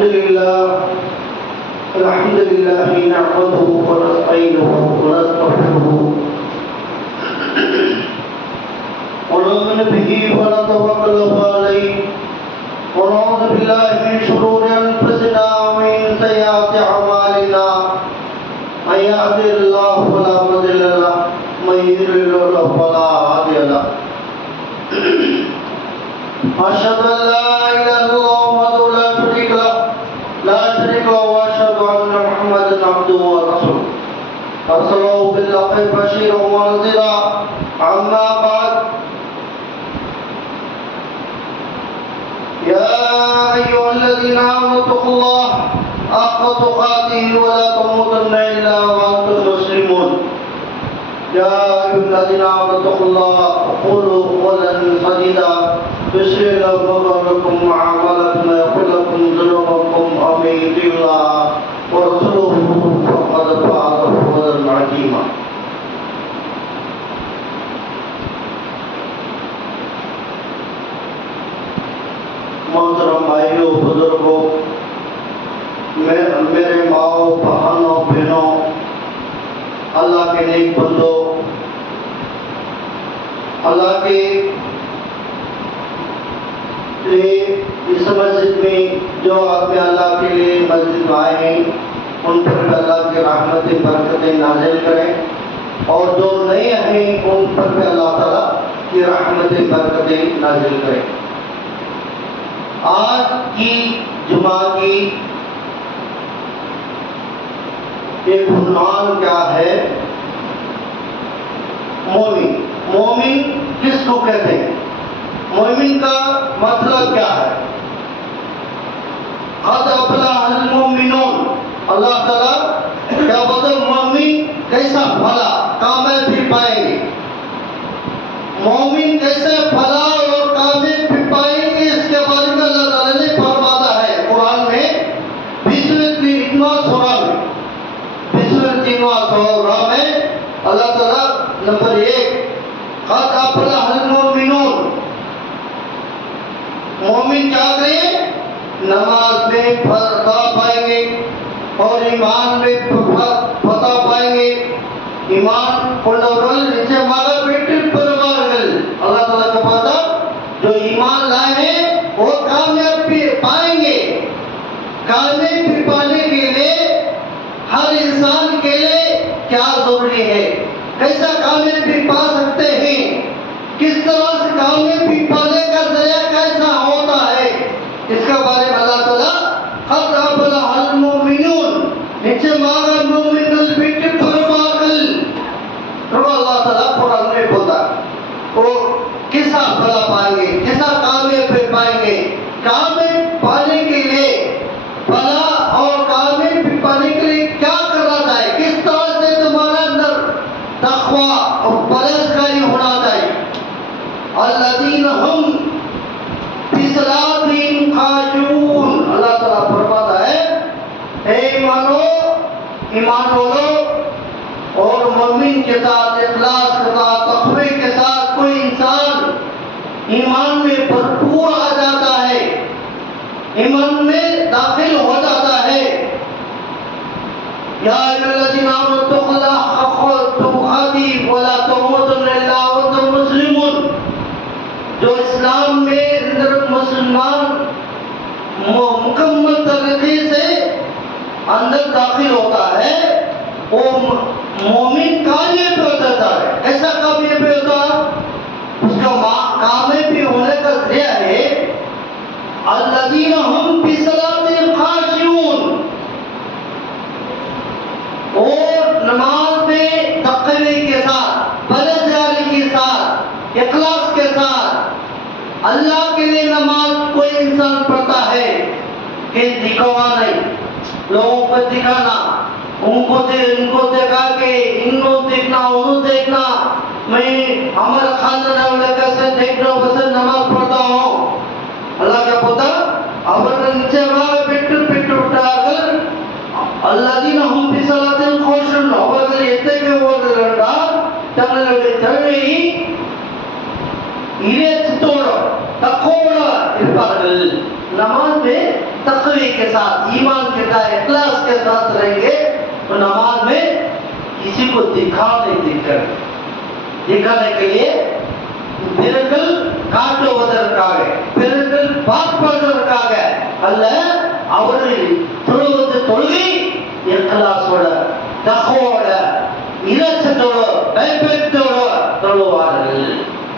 الحمد لله نحمده ونستعينه ونستغفره ونؤمن به ونتوكل عليه ونعوذ بالله من شرور انفسنا ومن سيئات اعمالنا من يهده الله فلا مضل له ومن يضلل فلا هادي له أشهد أن لا إله إلا الله وحده لا شريك له وأشهد أن محمدا عبده ورسوله أرسله بالحق بشيرا ونذيرا أما بعد يا أيها الذين آمنوا اتقوا الله حق تقاته ولا تموتن إلا وأنتم مسلمون يا أيها الذين آمنوا اتقوا الله وقولوا قولا سديدا يصلح لكم أعمالكم وأعمالكم ويغفر لكم ذنوبكم ومن يطع الله ورسوله فقد فاز فوزا عظيما. محترم بھائیوں بزرگوں، میرے ماؤں بہنوں بہنوں، اللہ کے نیک بندوں، اللہ کے اس مسجد میں جو آپ اللہ کے لیے مسجد میں آئے ہیں ان پر بھی اللہ کی رحمتیں برکتیں نازل کریں، اور جو نئے ہیں ان پر بھی اللہ تعالیٰ کی رحمتیں برکتیں نازل کریں. آج کی جمعہ کی ایک عنوان کیا ہے؟ مومن. مومن کس کو کہتے ہیں؟ مومن کا مطلب کیا ہے؟ قد افلح المؤمنون. اللہ تعالیٰ کیا بولتے؟ مومن کیسا بھلا کامیاب بھی پائیں گے. مومن کیسے بھلا اور کامیاب بھی پائیں گے، اس کے بارے میں اللہ تعالیٰ نے فرمایا ہے قرآن میں 20واں سورہ میں. 20واں سورہ میں اللہ تعالیٰ نمبر 1 قد افلح المؤمنون. مومن کیا کریں؟ نماز میں فتح پائیں گے اور ایمان میں فتح پائیں گے. ایمان کونڈورل نیچے مارا بیٹی پرمارگل. اللہ تعالیٰ کا پتہ جو ایمان لائے ہیں وہ کامیاب بھی پائیں گے. کامیاب بھی پانے کے لیے ہر انسان کے لیے کیا ضروری ہے؟ کیسا کامیاب بھی پا سکتے ہیں؟ کس طرح سے کامیاب بھی پانے کا ذریعہ کیسا ہوتا ہے؟ اس کے بارے میں اللہ تعالیٰ قد افلح المؤمنون نیچے مارا مومن البیٹ فرماگل. اللہ تعالیٰ قرآن میں بولتا وہ کیسا بھلا پائیں گے، کیسا کامیاب پائیں گے. کامیاب پانے کے لیے بھلا اور کامیاب پانے کے لیے کیا کرنا چاہیے؟ کس طرح سے تمہارا اندر تقویٰ اور پرہیزگاری ہونا چاہیے. الذین ہم فی صلاتہم خاشعون. اللہ تعالیٰ فرماتا ہے اے ایمان والو اور مومن کے ساتھ اخلاص کے ساتھ تقوی کے ساتھ کوئی انسان ایمان میں بھرپور آ جاتا ہے، ایمان میں داخل ہو جاتا ہے. یا ایھا الذین آمنوا اتقوا اللہ حق تقاتہ ولا تموتن الا وانتم مسلمون. جو اسلام میں مسلمان مکمل طریقے سے اندر داخل ہوتا ہے وہ مومن کامیاب ہو جاتا ہے. ایسا کامیاب ہوتا اس کا کامیاب ہونے کا ذریعہ ہے الذین ہم فی صلاتہم خاشعون. اور نماز میں تقوی کے ساتھ، پرہیزگاری کے ساتھ، اخلاص کے ساتھ اللہ کے لیے نماز کوئی انسان پڑھتا ہے کہ دکھاوا نہیں، لوگوں کو دکھانا، ان کو دیکھا کے ان کو دیکھنا انہوں دیکھنا، میں ہمارا خاندان والے کیسے دیکھنا بس نماز پڑھتا ہوں. اللہ کا پتہ اور نیچے ہمارا پٹو اٹھا کر الذین ہم فی صلاتہم خاشعون. اور ایسے کہ وہ لڑا تملے تھوڑی ಇರೇ ಚಿತ್ತೋಡ ತಕ್ಕೋಡ ಇರಬಾರದು. ನಮಾಜ್ ಮೇ ತಕ್ تقوی کے ساتھ، ایمان کے ساتھ، اخلاص کے ساتھ رہیں گے تو نماز میں کسی کو دکھانے کے لیے பிறர்கள் காட்டுவதற்காக, பிறர்கள் பார்ப்பதற்காக அல்ல, அவர்கள் தொழுவது தொழுகை இக்லாஸோட, தக்வாவோட, இரைச்சத்தோட, பயபக்தியோட தொழுவார்கள்.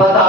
பதா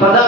பதா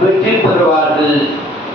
வெற்றி பெறுவார்கள்.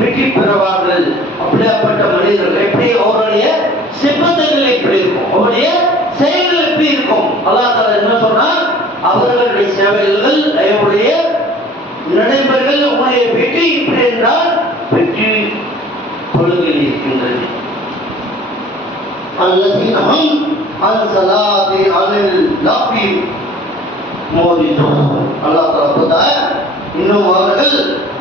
வெற்றி பெறுவார்கள். அப்படிப்பட்ட மனிதர்கள் எப்படி அவருடைய சிபத்துகள் எப்படி இருக்கும், அவருடைய செயல்கள் எப்படி இருக்கும்? அல்லாஹ் தஆலா என்ன சொல்றான்? அவர்களுடைய செயல்கள், அவருடைய நடைமுறைகள், அவருடைய வெற்றி எப்படி என்றால் வெற்றி கொள்கையில் இருக்கின்றது. الذين هم عن صلاة عن اللغو معرضون. اللہ تعالیٰ بتایا انہوں அவர்கள்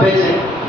பேச்சை,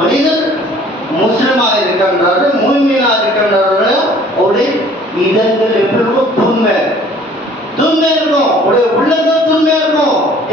மனிதன் முஸ்லிமாக இருக்கின்றாரு, மூமினாக இருக்கின்றாரு. அவருடைய இதழ்கள் எப்படி இருக்கும்? தூய்மை இருக்கும், உடைய உள்ளங்கள் தூய்மையா இருக்கும்.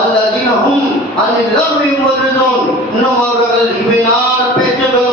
الذين هم عن اللغو معرضون. இன்னும் அவர்கள் இபினார் பேச்சுகள்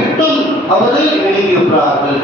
விட்டும் அவர்கள் விலகி இருக்கிறார்கள்.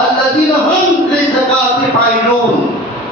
الذين هم للزكاة فاعلون.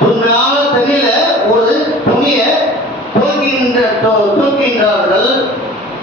துணியான தண்ணியில ஒரு துணியை தூக்கின்றார்கள்,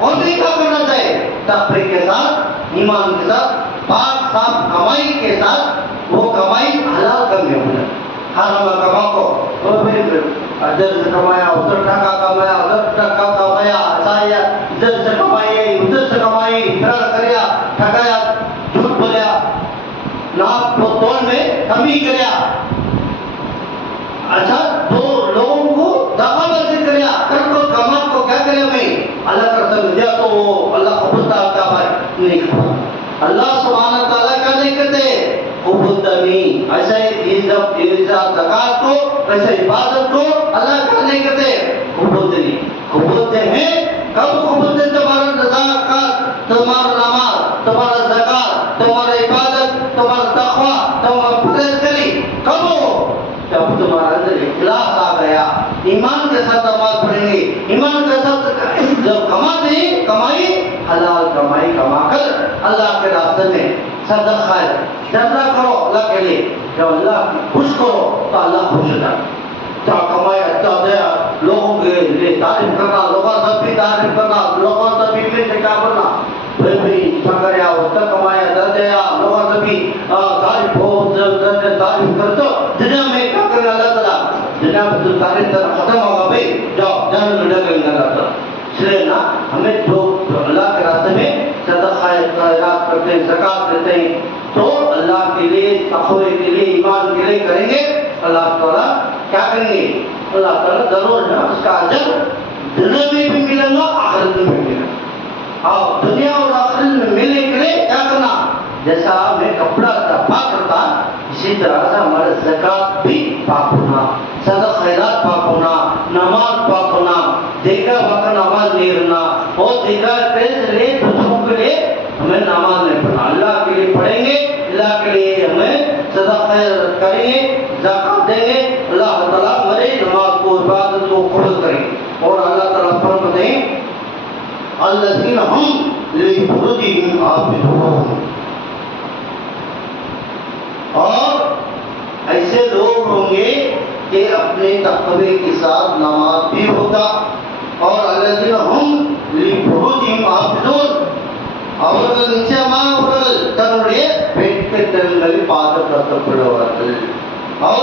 اور بھی کیا کرنا چاہیے؟ تقوی کے ساتھ، ایمان کے ساتھ، پاک صاف کمائی کے ساتھ، وہ کمائی حلال کرنے ہونا، حرام کما کو اور پھر ادھر سے کمایا، ادھر ٹکا کمایا، ادھر ٹکا کمایا، ایسا ادھر سے کمائی ادھر سے کمائی، فرار کریا، ٹھگایا، جھوٹ بولیا، ناپ کو تول میں کمی کریا، اچھا تو لوگوں کو دغا بازی کریا، کر کو کما کو کیا کرے میں اللہ کا رسول دیا تو وہ اللہ کو بولتا کا بھائی نہیں کھا، اللہ سبحانہ تعالیٰ کیا نہیں کہتے قبول نہیں، ایسا زکات کو ایسا عبادت کو اللہ کیا نہیں کہتے قبول نہیں، قبول ہیں کب قبول دے؟ تمہارا زکات، تمہارا نماز، تمہارا زکات، تمہارا عبادت، تمہارا تقوی، تمہارا پرہیزگاری کب ہو؟ جب تمہارے اندر اخلاص آ گیا، ایمان کے ساتھ نماز پڑھیں گے، ایمان کے ساتھ جب کماتے ہیں، کمائی حلال کمائی کما کر اللہ کے راستے میں صدقہ کرو اللہ کے لیے، جب اللہ خوش کرو تو اللہ خوش ہوتا ہے، کیا کمایا اچھا دیا، لوگوں کے لیے تعریف کرنا، لوگوں سب بھی تعریف کرنا، لوگوں سب بھی کیا کرنا، پھر بھی کریا اتر کمایا در دیا، لوگوں سب بھی تعریف ہو تعریف کر دو دنیا میں کیا کرنا اللہ تعالیٰ، دنیا میں تو تعریف ختم ہوگا بھائی، جاؤ جنم میں ڈر کریں اللہ تعالیٰ، اس لیے نا ہمیں جو اللہ کے راستے میں صدقہ خیرات کرتے ہیں، زکات دیتے ہیں تو اللہ کے لیے، تقوی کے لیے، ایمان کے لیے کریں گے، اللہ تعالیٰ کیا کریں گے؟ اللہ تعالیٰ ضرور ہے اس کا اجر دنیا میں بھی ملے گا، آخرت میں بھی ملے گا، اور دنیا اور آخرت میں ملنے کے لیے کیا کرنا؟ جیسا میں کپڑا پاک کرتا اسی طرح سے ہمارا زکات بھی پاک ہونا، صدقہ خیرات پاک ہونا، نماز پاک ہونا، دیکھا وقت نماز نہیں رہنا، اور دیکھا پیسے لے دوسروں کے لیے ہمیں نماز نہیں پڑھنا، اللہ کے لیے پڑھیں گے، اللہ کے لیے ہمیں صدقہ خیرات کریں گے، زکات دیں گے، اللہ تعالیٰ ہمارے نماز کو، عبادت کو قبول کریں گے، اور اللہ تعالیٰ فرماتے ہیں الذین هم لفروجهم حافظون، اور ایسے لوگ ہوں گے کہ اپنے تقوی کے ساتھ نماز بھی ہوگا، اور الذین هم لفروجهم حافظون، அவர்கள் நிச்சயமாக அவர்கள் தன்னுடைய பெண்கள் பாதுகாத்துக் கொள்வார்கள், اور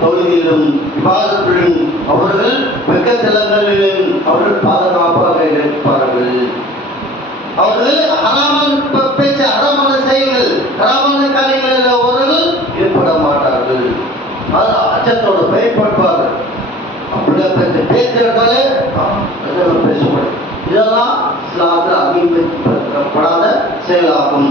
தொழுகையிலும் இபாதத்திலும் அவர்கள் வெட்கத்தலங்களிலும் அவர்கள் பாதுகாப்பாக இருப்பார்கள், அவர்கள் ஹராமான பேச்சு, ஹராமான செயல்கள், ஹராமான காரியங்களில் அவர்கள் ஈடுபட மாட்டார்கள், அது அச்சத்தோடு பயப்படுவார்கள், அப்படியே பேசுறதாலே பேசப்படும், இதெல்லாம் இஸ்லாத்தில் அறிவிக்கப்படாத செயலாகும்,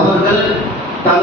அவர்கள்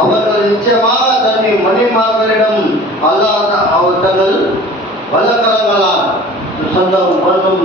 அவர்கள் நிச்சயமாக தன்னை மனைவிமார்களிடம் அல்லாஹ் அவர்கள் வல்லக்கரங்களால் சொந்தம் பந்தம்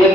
1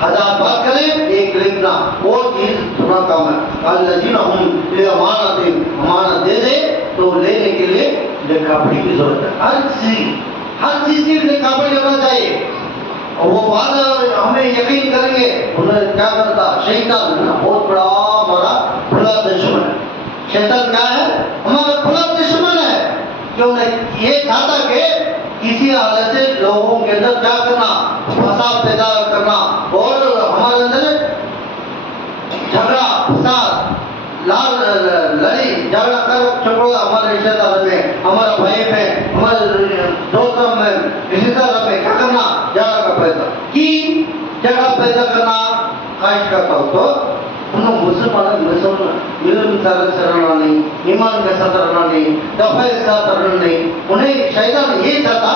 1000 بات کریں ایک لکھنا، وہ چیز تھوڑا کم ہے۔ الذین ہم لامانۃ، امانت دے دے تو لینے کے لیے لکھا پڑھی کی ضرورت ہے۔ ہر چیز کی لکھا پڑھی ہونا چاہیے۔ اور وہ بات ہمیں یقین کریں گے انہیں کیا کرتا، شیطان بہت بڑا ہمارا کھلا دشمن ہے۔ شیطان کیا ہے؟ ہمارا کھلا دشمن ہے، جو یہ چاہتا کہ کسی حالت سے لوگوں کے اندر کیا کرنا، فساد پیدا کرنا، اور ہمارے اندر جھگڑا فساد لڑائی جھگڑا کر چھوڑا، ہمارے رشتے دار میں، ہمارے بھائی میں، ہمارے دوستوں میں، رشتے دار میں کیا کرنا، جھگڑا کا پیدا کی جھگڑا پیدا کرنا خواہش کرتا ہوں۔ تو انہوں مسلمان علم سرنا نہیں، ایمان کے ساتھ رہنا نہیں، دفاع کے ساتھ رہنا نہیں۔ انہیں شیطان یہ چاہتا،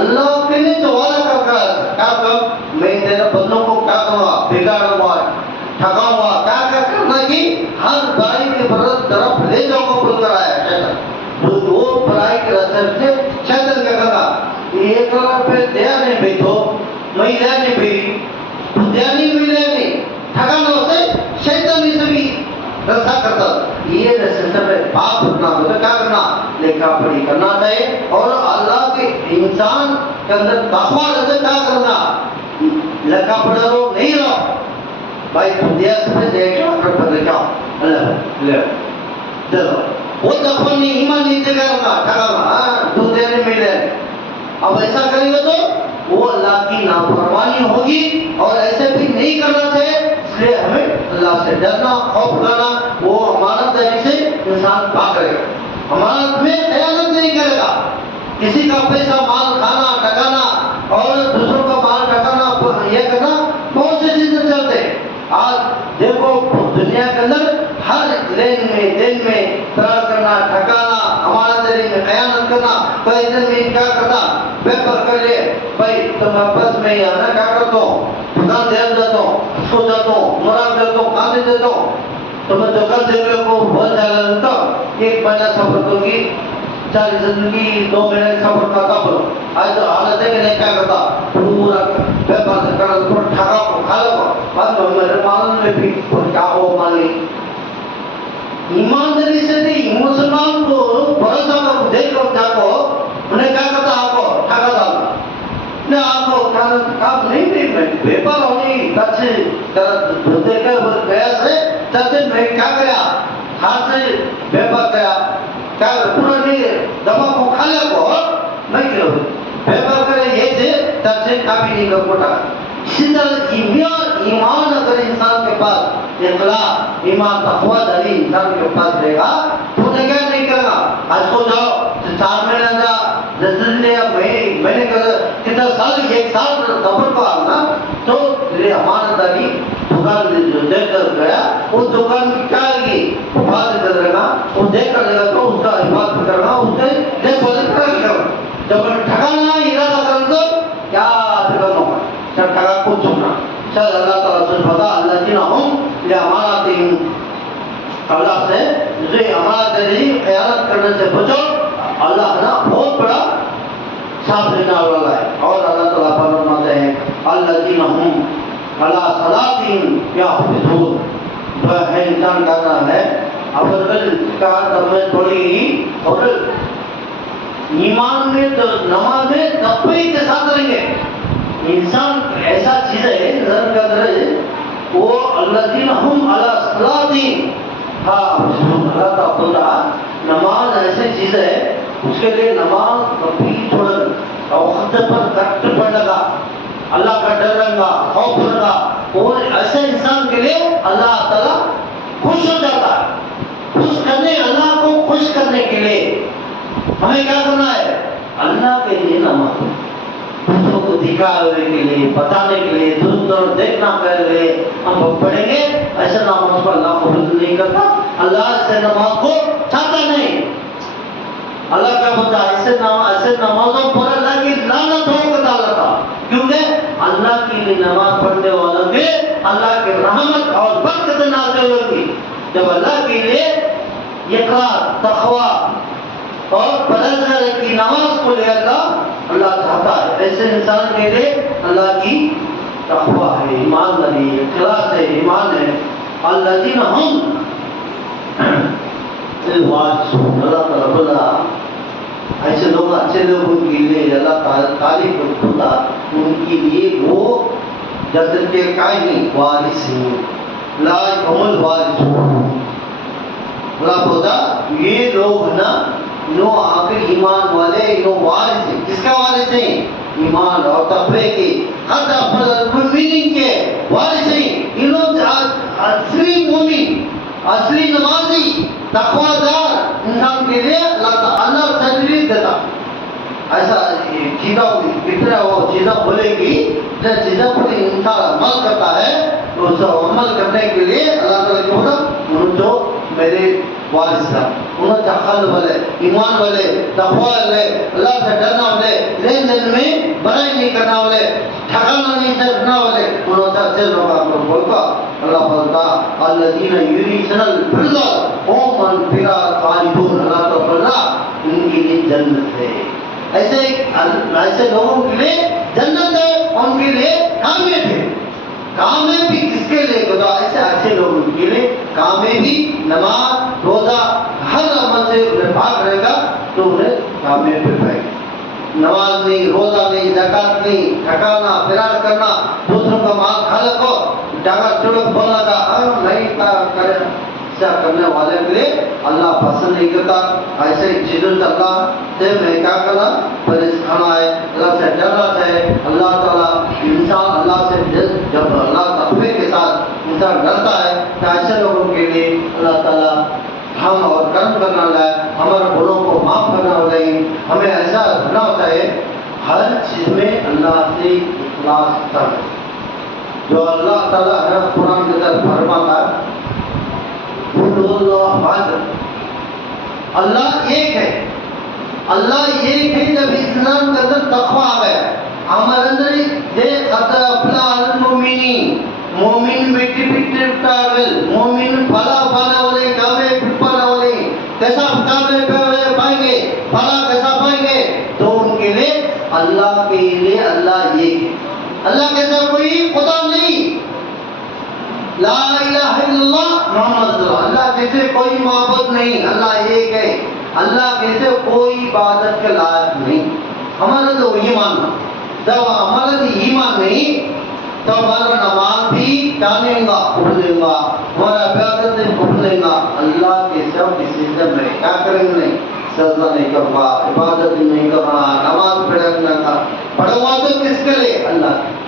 اللہ کے لیے جو وعدہ کر میں تیرے بندوں کو کیا کروں گا، بگاڑوں گا، ٹھگاؤں گا، کیا کرنا کہ ہر برائی کے طرف لے جاؤں گا بول کر آیا شیطان۔ وہ برائی کے اثر سے شیطان کیا کرتا، ایک پہ دیا نہیں بھی تو میں دیا نہیں بھی دیا نہیں بھی دیا نہیں ٹھگانا اسے شیطان سے بھی رسا کرتا۔ یہ سسٹم ہے، پاپ کرنا ہوتا کیا کرنا، لکھا پڑھی کرنا چاہیے، اور اللہ کے انسان کے اندر تقویٰ رہتا کیا کرنا، لکھا پڑھا رہو نہیں رہو بھائی تم دیا سمجھ دیکھ آخر پر لکھا اللہ لے چلو وہ تقویٰ نہیں، ایمان نہیں دے کرنا ٹھگانا تو دینے ملے۔ اب ایسا کرے گا تو وہ اللہ کی نافرمانی ہوگی، اور ایسے بھی نہیں کرنا چاہیے۔ اس لیے ہمیں اللہ سے ڈرنا، خوف کرنا، وہ امانت داری سے انسان پاک رہے گا، امانت میں خیانت نہیں کرے گا، کسی کا پیسہ مال کھانا ٹکانا اور دوسروں کا مال ٹکانا یہ کرنا بہت سی چیزیں چلتے ہیں۔ آج دیکھو دنیا کے اندر ہر لین میں دین میں فرار کرنا، ٹھکانا، امانت داری میں خیانت کرنا، کوئی دن میں کیا کرنا پیپر کر لے بھائی تم آپس میں آنا کیا کرتا ہوں، دکان دے جاتا ہوں، سو جاتا ہوں، مراد دیتا ہوں، کھانے دیتا ہوں، تو میں دکان دے کو بہت زیادہ دیتا ہوں، ایک مہینہ سفر تو کی 40 زندگی 2 مہینے سفر کرتا ہوں۔ آج تو حالت ہے کہ نہیں کیا کرتا، پورا پیپر سے کرا پورا ٹھگا کو کھا لگا بعد میں میرے مال میں بھی کیا ہو مالی ایمانداری سے نہیں۔ مسلمان کو بھروسہ کر دیکھ کر جاکو انہیں کیا کرتا، آپ کو ٹھگا ڈالنا نہ، آپ کو کام نہیں دی میں پیپر ہونی تچے دیکھ کر گیا سے تچے میں کیا گیا ہاتھ سے پیپر گیا کیا پورا نہیں دفعہ کو کھا لیا کو نہیں کرو پیپر کرے یہ تھے تچے کافی نہیں کر کوٹا۔ اسی طرح ایمان اگر انسان کے پاس اخلاص ایمان تقویٰ داری انسان کے پاس رہے گا تو انہیں کیا نہیں کرے گا، آج کو جاؤ 4 مہینے جا 10 دن یا مہینے کتنا سال 1 سال سفر کو آنا تو امانت داری دکان دیکھ کر گیا، اس دکان کی کیا آئے گی حفاظت کرے گا، وہ دیکھ کر لے گا تو اس کا حفاظت کرنا، اس سے دیکھ بھال کرے گا۔ جب ٹھگانا ارادہ کریں تو کیا کرنا ہوگا، چل ٹھگا کو چھوڑنا چل اللہ تعالیٰ سے بتا اللہ جی نہ ہوں یہ امانت اللہ سے جو امانت داری خیانت کرنے سے بچو، اللہ نا بہت بڑا صاف دینے والا ہے۔ اور اللہ تعالیٰ فرماتے ہیں الذین هم علی صلاتہم یحافظون، جو ہے انسان کرنا ہے افضل کا تم میں تھوڑی اور ایمان میں تو نماز میں تقوی کے ساتھ رہیں گے۔ انسان ایسا چیز ہے نظر کا درج وہ الذین هم علی صلاتہم اللہ تعالیٰ نماز ایسی چیز ہے اس کے لیے نماز کبھی چھوڑا وقت پر کٹ پڑے گا، اللہ کا ڈر رہے گا، خوف رہے گا، اور ایسے انسان کے لیے اللہ تعالیٰ خوش ہو جاتا ہے۔ خوش کرنے اللہ کو خوش کرنے کے لیے ہمیں کیا کرنا ہے، اللہ کے لیے نماز دوسروں کو دکھانے کے لیے بتانے کے لیے دوسروں دیکھنا کے لیے ہم پڑھیں گے، ایسے نماز کو اللہ قبول نہیں کرتا، اللہ سے نماز کو چاہتا نہیں۔ اللہ کیا بولتا ہے ایسے نمازوں پر اللہ کی لعنت ہو کر ڈالا تھا، کیونکہ اللہ کے لیے نماز پڑھنے والوں کے اللہ کی رحمت اور برکت نازل ہوگی۔ جب اللہ کے لیے اقرار تقویٰ اور پرہیزگاری کی نماز کو لے اللہ چاہتا ہے، ایسے انسان کے لیے اللہ کی تقوی ہے، ایمان نہیں، اخلاص ہے، ایمان ہے. الذین ہم الوارثون. اللہ تعالیٰ بولا ایسے لوگ، اچھے لوگوں کے لیے اللہ تعالیٰ تعریف ہوتا، ان کے لیے وہ جنت کے قائم وارث ہیں. لا هم الوارثون. اللہ بولا یہ لوگ نا نو آخر ایمان والے، نو وارث ہیں. کس کا وارث ہیں؟ ایمان اور تقوی کے، قد افلح المؤمنین کے وارث ہیں. یہ لوگ اصلی مومن، اصلی نمازی، تقوی دار انسان کے لیے اللہ سرٹیفکیٹ دیتا. ایسا چیزیں اتنا وہ چیزیں بولے گی، جب چیزیں پر انسان عمل کرتا ہے تو اس عمل کرنے کے لیے اللہ تعالیٰ کیا ہوگا؟ انہوں جو میرے وارث تھا، انہوں جو قلب والے، ایمان والے، تقوی والے، اللہ سے ڈرنا والے، لین دین میں برائی نہیں کرنا والے، ٹھکانا نہیں کرنا والے، انہوں سے اچھے لوگ آپ کو بولتا. اللہ بولتا الذین یریثون الفردوس هم من فیہا خالدون. اللہ تو بولا ان کے لیے جنت ہے. ایسے لوگوں کے لیے جنت ہے، ان کے لیے کامیاب ہے. کامیابی کس کے لیے؟ خدا ایسے اچھے لوگوں کے لیے کامیابی، نماز روزہ ہر عمل سے انہیں پاک رہے گا تو انہیں کامیابی پائے گا. نماز نہیں، روزہ نہیں، زکات نہیں، ٹھکانا فرار کرنا، دوسروں کا مال کھانے کو ڈاکہ چڑک بولنا کا نہیں کرے کرنے والے کے لیے اللہ پسند نہیں کرتا. ایسے چیزوں سے اللہ سے میں کیا کرنا پریشان ہے، اللہ سے ڈرنا چاہے. اللہ تعالیٰ انسان اللہ سے جب اللہ تقوی کے ساتھ انسان ڈرتا ہے تو ایسے لوگوں کے لیے اللہ تعالیٰ ہم اور کرم کرنا لائے، ہمارے گناہوں کو معاف کرنا ہو گئی. ہمیں ایسا رہنا چاہیے ہر چیز میں اللہ سے اخلاص کرے. جو اللہ تعالیٰ ہے قرآن کے اندر فرماتا ہے اللہ ایک ہے. اللہ ایک ہے. جب اسلام کے اندر تقویٰ آ گیا ہمارے اندر یہ قد افلح المؤمنین، مومن بیٹی بیٹی ٹاول، مومن پھلا پانے والے، کامیاب پانے والے کیسا کامیاب پائیں گے، پھلا کیسا پائیں گے؟ تو ان کے لیے اللہ کے لیے اللہ ایک ہے. اللہ کیسا کوئی خدا نہیں. لا الہ الا اللہ محمد رسول اللہ. اللہ جیسے کوئی معبود نہیں، اللہ ایک ہے. اللہ جیسے کوئی عبادت کے لائق نہیں. ہمارا تو ایمان، جب ہمارا تو ایمان نہیں تو ہمارا نماز بھی جانیں گا پڑھ لیں گا، ہمارا عبادت بھی پڑھ لیں گا. اللہ کے سب کسی سے میں کیا کریں گے؟ سجدہ نہیں کروں گا، عبادت نہیں کروں گا، نماز پڑھوں گا. پڑھوں گا تو کس کے لیے؟ اللہ کے.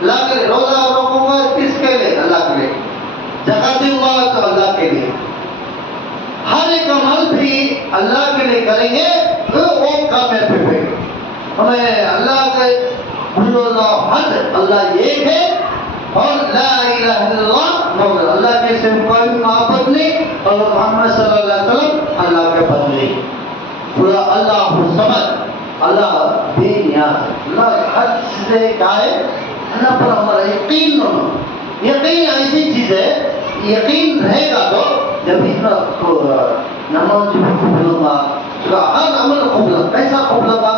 اللہ کے لیے. روزہ رکھوں گا کس کے لیے؟ اللہ کے لیے. زکات دوں گا تو اللہ کے لیے. ہر ایک عمل بھی اللہ کے لیے کریں گے تو وہ کامیاب ہوئے گا. ہمیں اللہ کے اللہ ایک ہے اور لا الہ الا اللہ محمد، اللہ کے سوا کوئی معبود نہیں اور محمد صلی اللہ علیہ وسلم اللہ کے بندے. اللہ الصمد، اللہ بے نیاز. اللہ ہر چیز کا ہے. اللہ پر ہمارا یقین ہونا. یقین ایسی چیز ہے، یقین رہے گا تو جب اس میں نماز بھی قبول ہوگا، ہر عمل قبول ہوگا. کیسا قبول ہوگا؟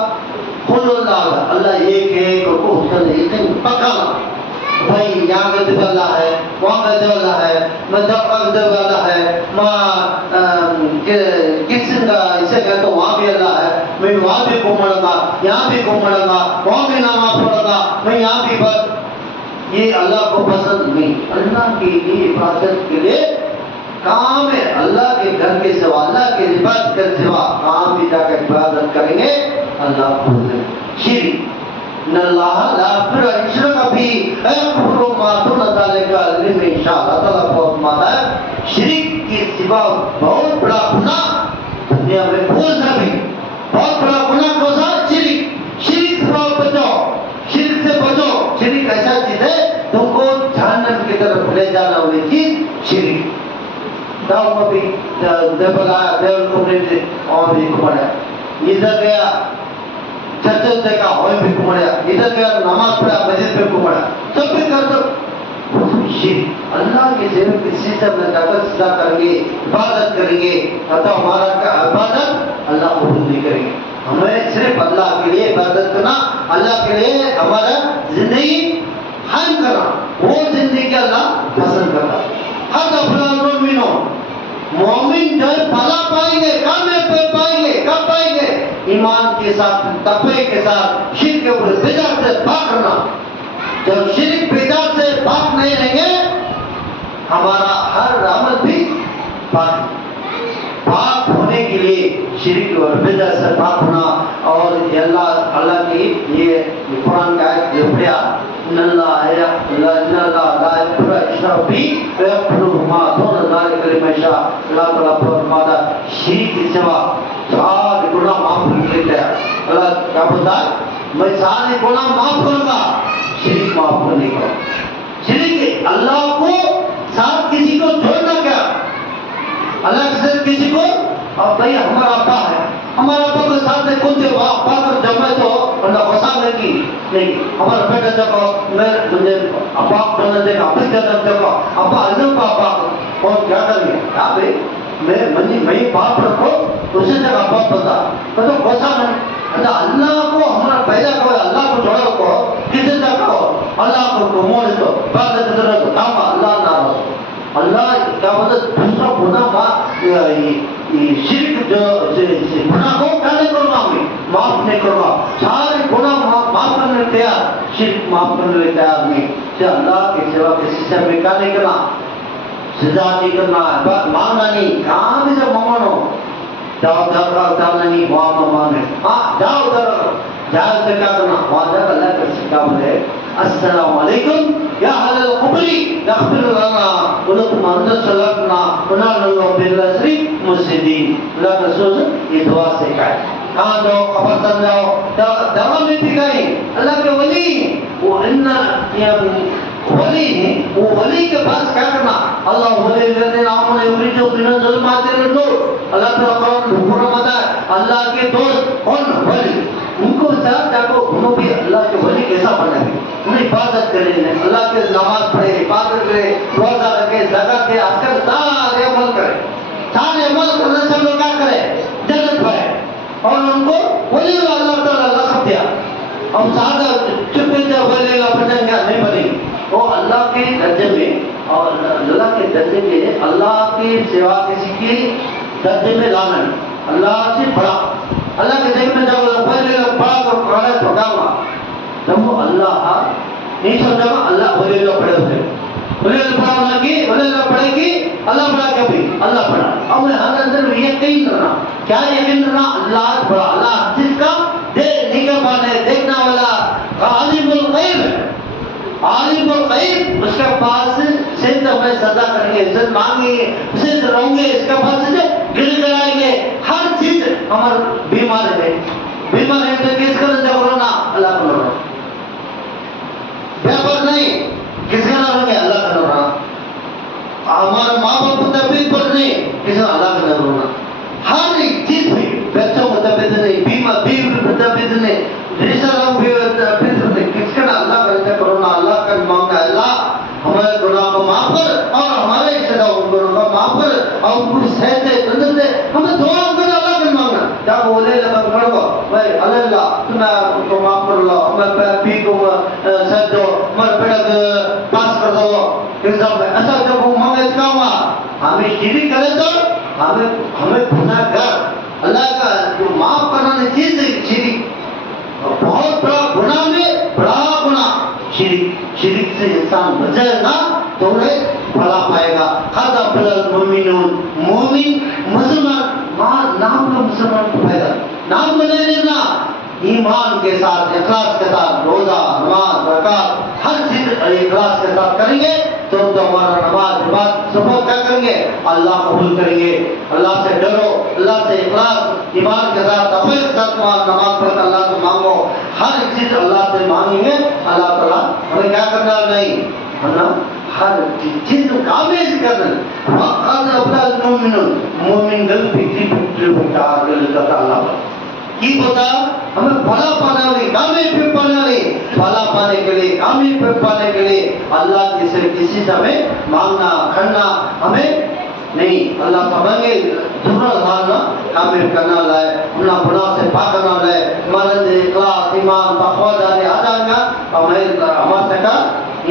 اللہ ایک ہے کو اس کا یقین پکا بھائی یہاں کا دیو اللہ ہے، وہاں کا دیو اللہ ہے، میں جب دیو اللہ ہے، کس کا اسے کہتا ہوں وہاں بھی اللہ ہے، میں وہاں بھی گھومڑوں گا، یہاں بھی گھومڑوں گا، وہاں بھی نماز پڑھوں گا، میں یہاں بھی بس. یہ اللہ کو پسند نہیں. اللہ کے لیے عبادت کے لیے کام ہے. اللہ کے گھر کے سوا، اللہ کے عبادت کے سوا کام بھی جا کر عبادت کریں گے اللہ کو شرک. ان اللہ لا یغفر ان یشرک به ویغفر ما دون ذلک لمن یشاء. اللہ تعالیٰ کو فرماتا ہے شرک کے سوا بہت بڑا گناہ دنیا میں کوئی نہیں. بہت بڑا گناہ کون سا؟ شرک. شرک سے بچو، شرک سے بچو. شرک ایسا چیز ہے تم کو جہنم کی طرف لے جانا والی چیز شرک. داؤ کو بھی دیوال آیا، دیوال کو بھی اور بھی کمڑا ادھر گیا چرچ دیکھا اور بھی کمڑا، ادھر گیا نماز پڑھا مسجد پہ کمڑا، سب بھی کر دو. شرک. اللہ کے سوا کسی سے میں دعوت سدا کریں گے، عبادت کریں گے تو ہمارا عبادت اللہ قبول نہیں کریں گے. ہمیں صرف اللہ کے لیے عبادت کرنا، اللہ کے لیے ہمارا زندگی قائم کرنا، وہ زندگی اللہ پسند کرتا ہے۔ حد افضل المؤمنون، مومن جو ہے بھلا پائیں گے، کامیاب پائیں گے، کب پائیں گے؟ ایمان کے ساتھ، تقوی کے ساتھ، شرک اور بدعت سے پاک رہنا۔ جب شرک بدعت سے پاک نہیں رہیں گے، ہمارا ہر عمل بھی پاک ہونے کے لیے شرک اور بدعت سے پاک ہونا۔ اور یہ اللہ کی یہ قرآن کا آیت جو پڑھا، ان اللہ لا یغفر الشرک به ویغفر ما دون ذلک لمن یشاء۔ اللہ تعالیٰ فرماتا ہے شرک کے سوا سارے گناہ معاف کر لیتا ہے۔ اللہ کیا بولتا ہے؟ میں سارے گناہ معاف کروں گا، شرک معاف نہیں کروں۔ شرک اللہ کو ساتھ کسی کو چھوڑنا، کیا اللہ سے کسی کو، اب بھائی ہمارا ابا ہے، ہمارا ابا کے ساتھ میں کون سے ابا کر جب میں تو اللہ غصہ نہیں، ہمارا بیٹا جب میں مجھے ابا بولنے دے گا، ابھی جب دیکھو ابا اللہ کا ابا، اور کیا کریں گے؟ کیا بھائی میں باپ رکھو اسے جگہ ابا بتا تو غصہ نہیں۔ اللہ کو ہمارا پیدا کرو، اللہ کو جوڑا رکھو، کسی سے کہو اللہ کو موڑ دو، بات تو کام اللہ نہ رہو۔ اللہ کیا بولتے دوسرا گناہ شرک جو گناہ کو کیا نہیں کروں گا، میں معاف نہیں کروں گا، سارے گناہ معاف کرنے تیار، شرک معاف کرنے تیار نہیں۔ اللہ کے سوا کسی سے میں کیا نہیں کرنا، سزا نہیں کرنا، مانگنا نہیں، کہاں بھی جب مانگو جاؤ ڈالنا نہیں، وہاں مانگنے، ہاں جاؤ جاؤ تو کیا کرنا، وہاں جا اللہ کا کیا بولے السلام علیکم یا اہل القبر یغفر لنا ولکم انتم صلاتنا ونحن بالعصر مفسدین۔ اللہ کا رسول یہ دعا سکھائے، کہاں جاؤ قبر تک جاؤ، دعا میں دکھائیں اللہ کے ولی، وہ ولی ہیں، وہ ولی کے پاس کیا کرنا، اللہ ولی الذین آمنوا یخرجهم من الظلمات الى النور۔ اللہ تعالیٰ فرماتا ہے اللہ کے دوست کون؟ ولی۔ ان کو ساتھ جا کو انہوں بھی اللہ کے ولی کیسا بنا ہے، انہیں عبادت کرے، اللہ کے نماز پڑھے، عبادت کرے، روزہ رکھے، زکات دے، آج کل سارے عمل کرے، سارے عمل کرنے سے لوگ کیا کرے، جنت پائے، اور ان کو ولی اللہ تعالیٰ لقب دیا۔ ہم سادہ چپے سے ولی اللہ بنیں گے نہیں بنیں گے، وہ اللہ کے درجے میں، اور اللہ کے درجے میں اللہ کے سوا کسی کی درجے میں لانا، اللہ سے بڑا، اللہ کے ذکر میں جب ولی اللہ پڑھا تو قرآن پڑھا ہوا، جب وہ اللہ نہیں سمجھا گا اللہ ولی اللہ پڑھے ہوئے، ولی اللہ پڑھا ہونا کی، ولی اللہ پڑھے گی، اللہ پڑھا کبھی اللہ پڑھا۔ اب ہر اندر یقین کرنا، کیا یقین کرنا، اللہ پڑھا، اللہ جس کا نگہبان ہے، دیکھنا والا، عالم الغیب ہے، عالم الغیب، اس کے پاس سے ہمیں سزا کریں گے، عزت مانگیں گے، اسے رہوں گے، اس کے پاس سے گڑ گڑائیں گے، ہر چیز ہمارا بیمار ہے، بیمار ہے تو کس کا نظر رونا، اللہ کا رونا، بیمار نہیں کس کا نہ رونا، اللہ کا رونا، ہمارے ماں باپ کو طبیعت پر نہیں، کس کا اللہ کا رونا، ہر ایک چیز بھی، بچوں کو طبیعت نہیں، بیمار بیوی کو طبیعت نہیں، رشتہ داروں کو طبیعت نہیں، کس کا اللہ کا رشتہ کرونا، اللہ کا مانگنا، اللہ ہمارے گناہ کو معاف کر اور ہمارے رشتہ داروں کو گناہ کو معاف کر اور ان کو صحت دے، تندرست دے، ہمیں دعا کرنا، اللہ کا مانگنا۔ جب بولے لگا پڑھو بھائی اللہ تمہیں کو معاف کر لو، میں پی کو سچ دو، میں بیٹا پاس کر دو ایگزام میں، ایسا جب وہ مانگے اس کا ہوا، ہمیں شریک کرے تو ہمیں گناہ گر اللہ کا جو معاف کرنا چیز ہے، شریک بہت بڑا گناہ میں بڑا گناہ، شرک سے انسان بچے گا تو انہیں بھلا پائے گا۔ قد افلح المؤمنون، مومن مسلمان، نام کا مسلمان کو پیدا، نام کو نہیں لینا، ایمان کے ساتھ، اخلاص کے ساتھ، روزہ نماز زکات ہر چیز اخلاص کے ساتھ کریں گے تو ہمارا نماز عبادت سب کیا کریں گے، اللہ قبول کریں گے۔ اللہ سے ڈرو، اللہ سے اخلاص ایمان کے ساتھ تقوی کے ساتھ نماز پڑھ کر اللہ سے مانگو، ہر چیز اللہ سے مانگیں گے، اللہ تعالیٰ ہمیں کیا کرنا نہیں، ہر چیز کامیاب کرنا۔ وقد افلح المؤمنون، مومن دل فکری فکری بچار دل کا اللہ کی ہوتا، ہمیں بھلا پانے والی، کامیاب پانے والی، بھلا پانے کے لیے، کامیاب پانے کے لیے اللہ کی صرف کسی سے ہمیں مانگنا کھڑنا ہمیں نہیں، اللہ سمجھے دھرنا دھارنا کامیاب کرنا لائے، اپنا گناہ سے پاک کرنا لائے، ہمارے اخلاص ایمان تقوی داری آ جائے گا، ہمارے سے کا